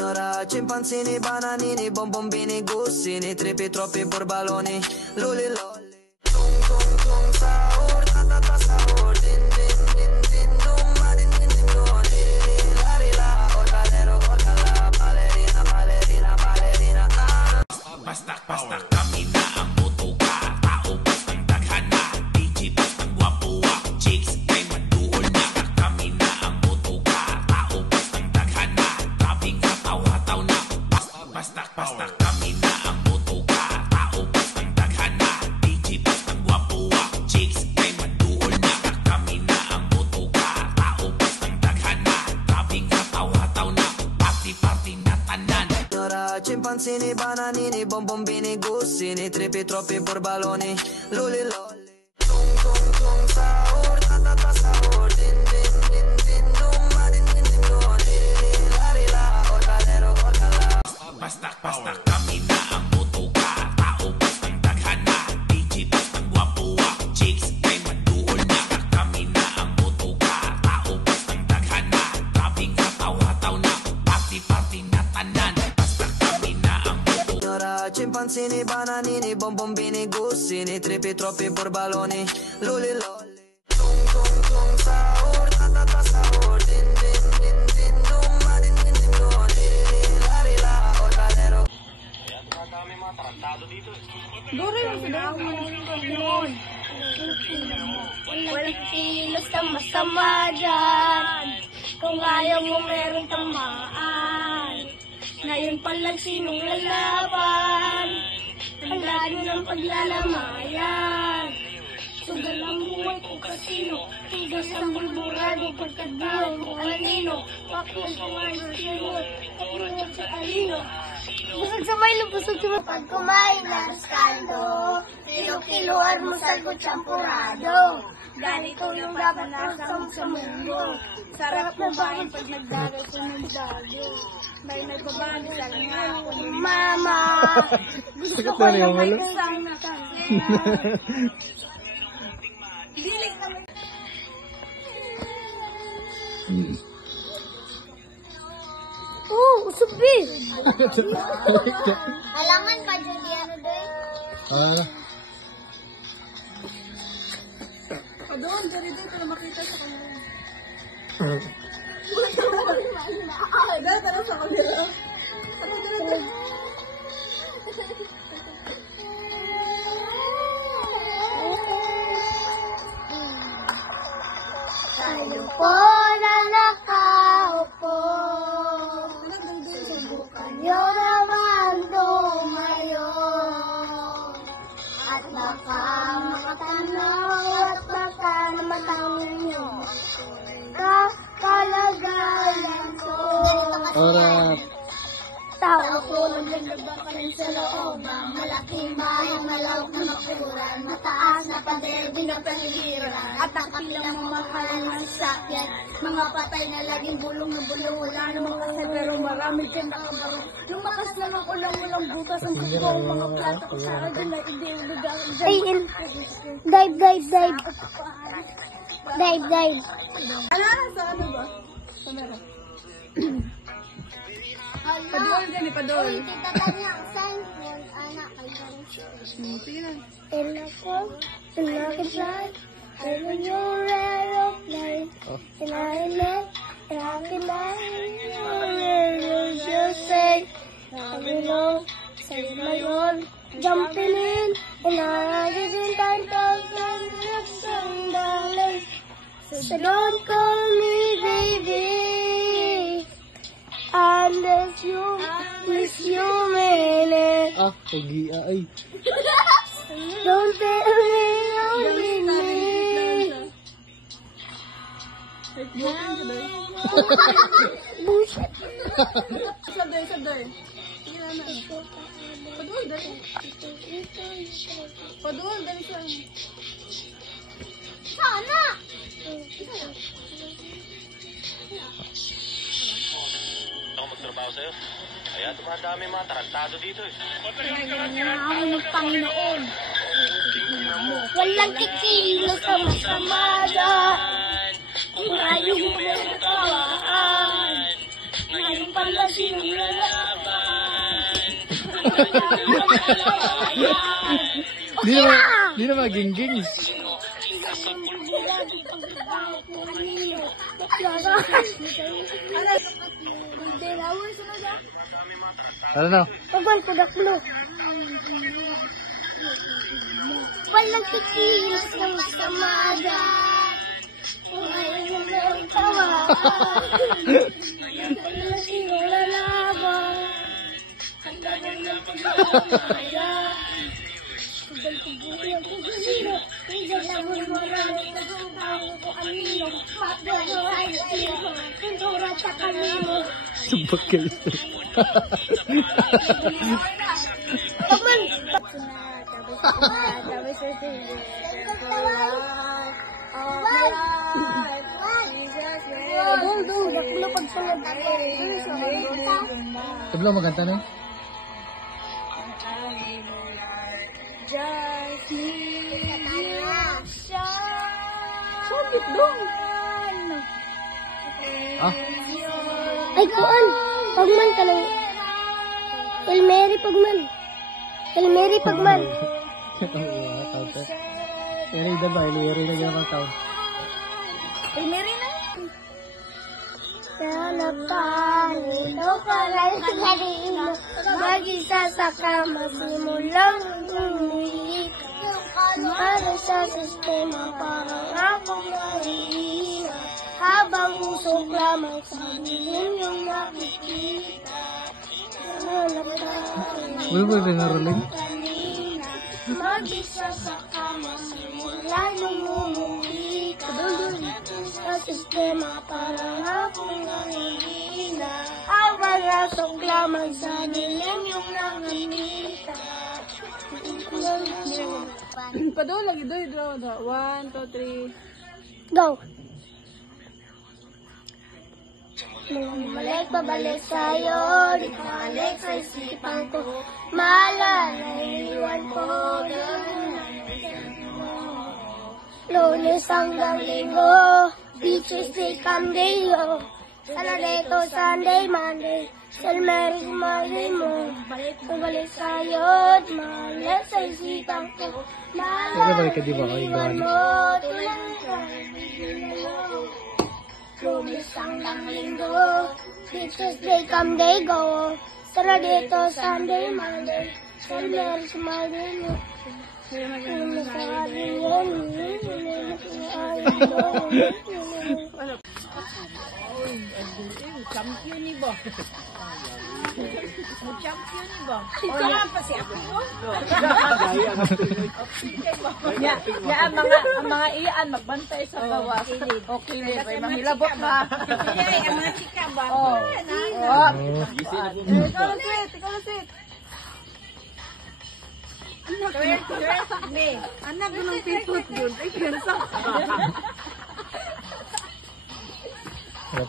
Ora scimpanzini, bananini, bombombini, gussini, trepi, troppi borbaloni, luli lolli. Tung tung tung sahur, ta sahur, din din din din dum, din din din dum, lari la, orgalero, orgala, ballerina, ballerina, ballerina. Basta kami na ang motoka, tao bastang daghana, DJ bastang gwapuwa, chicks kay maduol na. Kami na ang motoka, tao bastang daghana, grabing hataw-hataw na. Basta kami na ang motoka, tao bastang daghana, DJ bastang gwapuwa, chicks kay maduol na. Kami na ang motoka, tao bastang daghana, grabing hataw-hataw na. Party na tanan. Ora scimpanzini, bananini, bombombini, gussini, trepi, troppi borbaloni, luli lolli. Tung tung tung sahur, ta sahur, din din din din dum, din din din dum, lari la, orgalero, orgala. Basta kami na ang motoka, tao bastang daghana, DJ bastang gwapuwa, chicks kay maduol na. Kami na ang motoka, tao bastang daghana, grabing hataw-hataw na. Party na tanan. Basta kami na ang motoka. Ora scimpanzini, bananini, bombombini, gussini, trepi, troppi borbaloni, luli lolli. Tung tung tung sahur, ta sahur, din din din din dum, din din din dum, lari la, orgalero. Kami mga tarantado dito. Duro yung sinawon. Walang kilos na masama dyan. Kung ayaw mo meron tamaan. Ngayon pa lang sinong lalaban. Ang lalo ng paglalamayan. Sugal ang buhay ko kasino. Tigas ang bulburado pagkabuhay ko kanino. Pakos ko ngayon sino. Pakos sa alino. Busog sa may busog sa pag kumain ng skando. Kilo-kiloan mo sa champurado. Ganito yung dapat nasam sa mundo. Sarap na bahay pag nagdagat sa nagdago. May nagbabago sa nga ako ni Mama. Gusto ko yung may kasang na kanina. Bilik kami. Oh, usubi. Alangan pa dyan ano doon? Doon, dito para makita sa kamera. Tara sa kamera. Tayo po na nakaupo. Subukan nyo naman tumayo. At baka makatanaw at baka namatang ninyo. Kalagayan ko. Tao ko naglalabakan sa loob. Malaking bahay, malawak na makuran. Mataas na pader, di na paligiran. At ang kapilang mamahal ng sakyan. Mga patay na laging bulong na bulong. Wala namang kasi pero marami dyan nakabaro. Lumakas lang ang ulang-ulang bukas. Ang gusto ang mga plato ko sa akin na hindi ulugang dyan. Dive. Ano? Sa ano ba? Kamera. Padol dyan, padol. Uy, kita tanya ang sign mo, anak, ay Sige na. Elako, elakifly, even your aeroplane, and I love, and I can lie, you just say, I will say my own, jumping in, and I didn't time to $1,000. So don't call me baby, unless you miss you minute. Pogi ay. Don't tell me you'll be me. Bullshit. Sabay. Padul, dali siya. Sana! Ako magtrabaho sa'yo. Kaya dumadami mga tarantado dito eh. Ako ng Panginoon. Walang kikilos sa masamada. Kung ayaw mo na tawaan. Ngayon pala sinong lalaban. Di na magingging. Ano na? Pagwan ko daklo. Walang tikilos ng samagan. Kung ayaw mo meron tawaan. Wala sinong lalaban. Ang gagawin ng pagkakamayan. Kubal kubuhay ang kubuhiro. Kaya lang mo marami nagawang ko anino. Magdagawa yung tiro. Pintura sa kanino. Subak kayo. Pagman! Daklo pagsunod. Tablo maganta na eh. Just leave you shine. Sukit dong. Ah? Ay, kuan. Pagman ka lang. Hail Mary, pagman. Hail Mary, pagman. Pero ida ba? Iliri na gano'n tao. Ay, meron na. Sanaptan, ito pala yung kanino. Mag-isa sa kama, simulang umiik. Para sa sistema, parang akong naiingat. Habang usok lamang sa dilim yung nakikita. Sanaptan, Uy, ba rin naroling? mag-isa sa kama, simula nung umumika. Sa sistema, parang akong nangihina. Awal rasok lamang sa dilim yung nanganita. Padol lagi doy draw. 1, 2, 3. Go! Bumalik, pabalik sa'yo, di balik sa isipan ko. Maalala, iwan ko, Lunes hanggang Linggo, beaches, day, Sunday, oh. Saturday to Sunday, Monday, Salmeris, Monday mo. Pabalik sa'yo, di balik sa isipan ko. Balik ka, di ba? Ay, Iwan gawin. mo, tulang ka, Lunes hanggang Linggo, beaches, day, come, day, go. Saturday to Sunday, Monday, Salmeris, Monday mo. Champion ni ba? Champion ni ba? Ikaw nga pa si Api ko. Ya, ang mga iyan magbantay sa bawas. Okay, may mahilabot na. Ang mga chika ba? Oh. Ikaw na sit. Anak ko ng pipot yun. Ay,